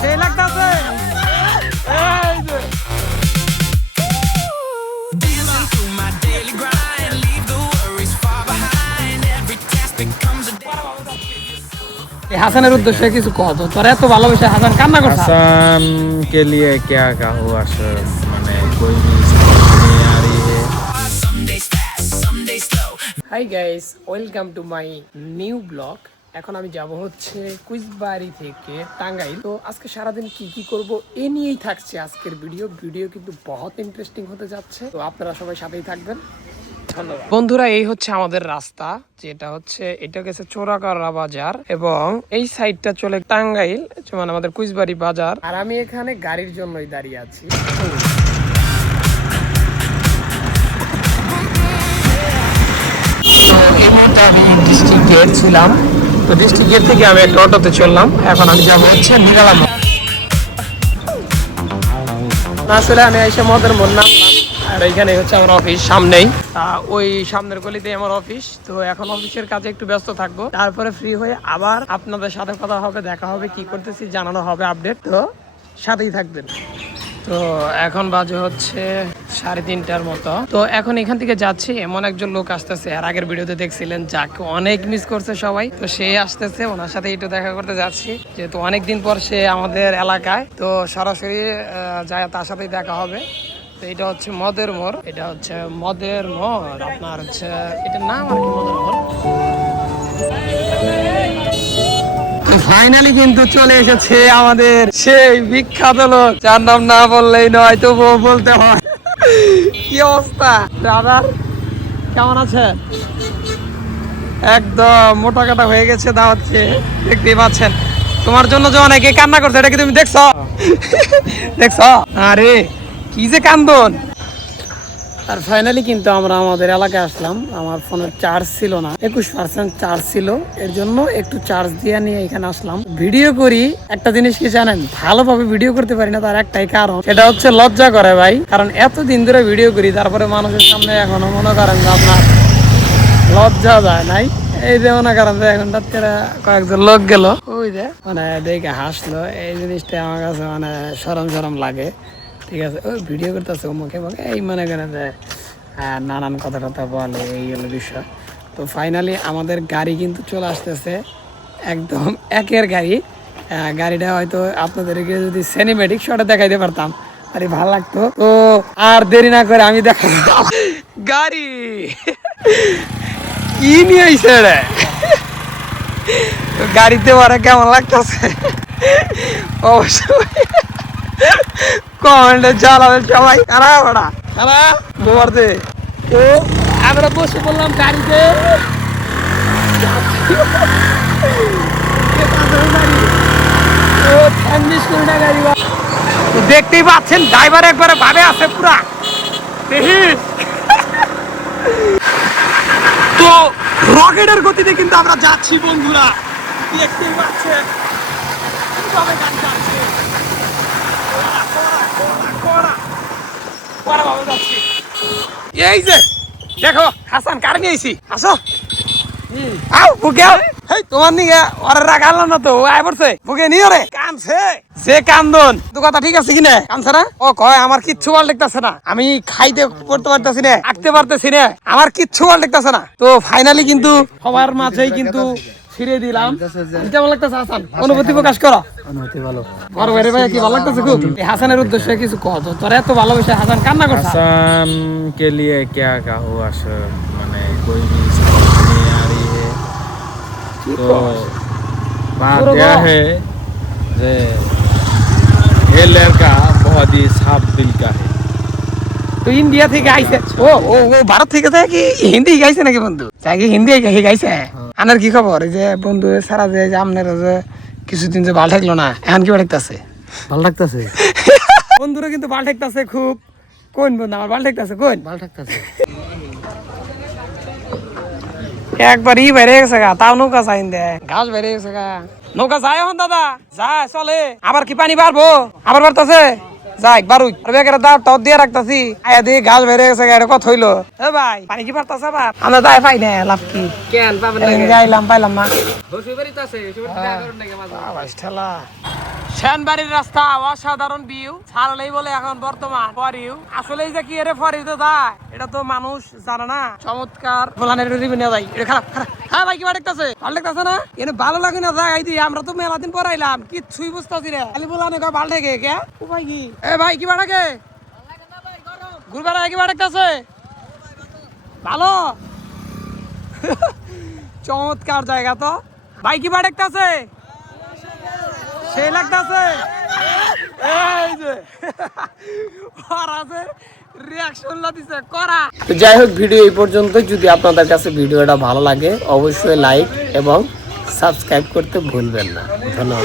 সেই লাগতাছে এই যে হাসানের উদ্দেশ্যে কিছু কহ তো, তোর এত ভালোবাসে হাসান কান্না করছে। हसन के लिए क्या कहूँ असर मैंने कोई भी समझ नहीं आ रही है। Hi guys, welcome to my new blog. এখন আমি যাব হচ্ছে কুইজবাড়ি থেকে টাঙ্গাইল। তো আজকে সারাদিন কি কি করব এ নিয়েই থাকছে আজকের ভিডিও কিন্তু বহুত ইন্টারেস্টিং হতে যাচ্ছে। তো আপনারা সবাই সাথেই থাকবেন। ধন্যবাদ বন্ধুরা। এই হচ্ছে আমাদের রাস্তা, যেটা হচ্ছে এটা গেছে চোরাকারা বাজার এবং এই সাইডটা চলে টাঙ্গাইল, মানে আমাদের কুইজবাড়ি বাজার। আর আমি এখানে গাড়ির জন্যই দাঁড়িয়ে আছি। তো এই মুহূর্তে আমি ডিস্ট্রিক্ট গেট ছিলাম, তো ডিস্ট্রিক্ট গেট থেকে আমি একটা অটোতে চললাম। এখন আমি যাবো হচ্ছে নিরালাম। আসলে আমি এসে মদের মন নামলাম, আর এইখানে হচ্ছে আমার অফিস সামনেই, ওই সামনের গলিতে আমার অফিস। তো এখন অফিসের কাজে একটু ব্যস্ত থাকবো, তারপরে ফ্রি হয়ে আবার আপনাদের সাথে কথা হবে, দেখা হবে, কি করতেছি জানানো হবে, আপডেট। তো সাথেই থাকবেন। তো এখন বাজে হচ্ছে 3:30টার মতো। তো এখন এখান থেকে যাচ্ছি, এমন একজন লোক আসতেছে, আর আগের ভিডিওতে দেখছিলেন যাকে অনেক মিস করছে সবাই। তো সে আসতেছে, ওনার সাথে একটু দেখা করতে যাচ্ছি, যেহেতু অনেকদিন পর সে আমাদের এলাকায়। তো সরাসরি যায়, তার সাথেই দেখা হবে। তো এটা হচ্ছে মদের মোড়, এটা হচ্ছে মদের মোড়, আপনার হচ্ছে এটার নাম আর কি, মদের মোড়। ফাইনালি কিন্তু চলে এসেছে আমাদের সেই বিখ্যাত লোক, যার নাম না বললেই নয়, তবুও বলতে হয়। কি অবস্থা দাদা, কেমন আছে? একদম মোটা কাটা হয়ে গেছে দাওয়াত খেয়ে, দেখতেই পাচ্ছেন। তোমার জন্য যে অনেকে কান্না করছে, এটা কি তুমি দেখছো? দেখছো? আরে কি যে কান্দন। আর ফাইনালি কিন্তু আমরা আমাদের এলাকায় আসলাম। আমার ফোনের চার্জ ছিল না, 21% চার্জ ছিল, এর জন্য একটু চার্জ দিয়ে নিয়ে এখানে আসলাম। ভিডিও করি, একটা জিনিস কি জানেন, ভালোভাবে ভিডিও করতে পারি না, তার একটাই কারণ, সেটা হচ্ছে লজ্জা করে ভাই। কারণ এতদিন ধরে ভিডিও করি, তারপরে মানুষের সামনে এখনো মনে করেন যে আপনার লজ্জা যায় নাই। এই যে মনে করেন যে এখন রাত্রে কয়েকজন লোক গেল, ওই যে মানে দেখে হাসলো, এই জিনিসটা আমার কাছে মানে সরম সরম লাগে। ঠিক আছে, ওই ভিডিও করতেছে মুখে মুখে, এই মনে করেন যে নানান কথা টথা বলে, এই হলো বিষয়। তো ফাইনালি আমাদের গাড়ি কিন্তু চলে আসতেছে, একদম একের গাড়ি। গাড়িটা হয়তো আপনাদেরকে যদি সিনেমেটিক শটে দেখাইতে পারতাম, আরে ভালো লাগতো। তো আর দেরি না করে আমি দেখাই গাড়ি কি নিয়ে আইছে রে। গাড়িতে ওরা কেমন লাগতেছে অবশ্যই কমেন্টে জানাবেন সবাই। কারা ওরা কারা গোবর দে। তো আমরা বসে পড়লাম গাড়িতে, দেখতেই পাচ্ছেন ড্রাইভার একবারে ভাবে আছে পুরা, দেখিস। তো রকেটের গতিতে কিন্তু আমরা যাচ্ছি বন্ধুরা, দেখতেই পাচ্ছেন কিভাবে গাড়ি যাচ্ছে। এই যে দেখো হাসান কার নিয়ে আইছি, আসো আও বুকে আও। হেই তোমার নিয়ে ওরে রাগালো না তো, ও আই পড়ছে বুকে নিয়ে রে কানছে যে কান্দন। তো কথা ঠিক আছে কিনা, কানছে না? ও কয় আমার কিচ্ছু ভালো লাগতেছে না, আমি খাইতে পড়তে পারতেছি না, আঁকতে পারতেছি না, আমার কিচ্ছু ভালো লাগতেছে না। তো ফাইনালি কিন্তু সবার মাঝেই কিন্তু ফিরে দিলাম। কেমন লাগতেছে হাসান, অনুভূতি প্রকাশ করো। অনুভূতি ভালো। বড় ভাই ভাই কি ভালো লাগতেছে খুব। এই হাসানের উদ্দেশ্যে কিছু কহ তো, তোর এত ভালোবাসে হাসান কান্না করছে। हसन के लिए क्या कहूँ असर मैंने कोई भी समझ नहीं आ रही है। तो बात यह है যে ये लड़का बहुत ही साफ दिल का है। তো ইন্ডিয়া থেকে আইছে, ও ও ও ভারত থেকে কি হিন্দি গাইছে নাকি বন্ধু? যাই হিন্দি গাইছে। আনার কি খবর, এই যে বন্ধু সারা যে আপনার যে কিছুদিন যে ভাল থাকলো না, এখন কি লাগতেছে? ভালো লাগতেছে বন্ধুরা কিন্তু ভাল ঠেকতেছে খুব। কোন বন্ধু আমার ভাল ঠেকতেছে? কোন ভালো লাগতেছে একবার ই বেড়ে গেছে গা, তাও নৌকা চাইন দে, ঘাস বেড়ে গেছে গা। নৌকা যায় এখন দাদা, যায় চলে। আবার কি পানি বাড়বো? আবার বাড়তেছে যাই বারুই আর বেকার দাঁড় টপ দিয়ে রাখতাছি আয়া দিয়ে ঘাস বেড়ে গেছে গাড়ি কত হইলো এ ভাই পানি কি পারতাছে আবার আমরা যাই পাই না লাভ কি কেন পাবেন যাইলাম পাইলাম না বসুবাড়ি তো আছে ঠেলা শ্যানবাড়ির রাস্তা অসাধারণ ভিউ ছাড়লেই বলে এখন বর্তমান ফরিউ আসলেই যে কি এর ফরিউতে যায় এটা তো মানুষ জানে না চমৎকার ফলানের রিভিউ নিয়ে যাই এটা খারাপ খারাপ হ্যাঁ ভাই কি দেখতেছে ভালো লাগতেছে না এনে ভালো লাগে না যাই দি আমরা তো মেলা দিন পর আইলাম কিচ্ছুই বুঝতেছি রে খালি বলানে কয় ভালো লাগে কে উপায় কি এ ভাই কি বাড়াকে গুরবারা কি বাড়াইতেছে ভালো চমৎকার জায়গা তো ভাই কি বাড়াইতেছে সেই লাগতেছে এই যে আর আছে রিঅ্যাকশন দিছে করা। যাই হোক ভিডিও এই পর্যন্ত। যদি আপনাদের কাছে ভিডিওটা ভালো লাগে অবশ্যই লাইক এবং সাবস্ক্রাইব করতে ভুলবেন না। ধন্যবাদ।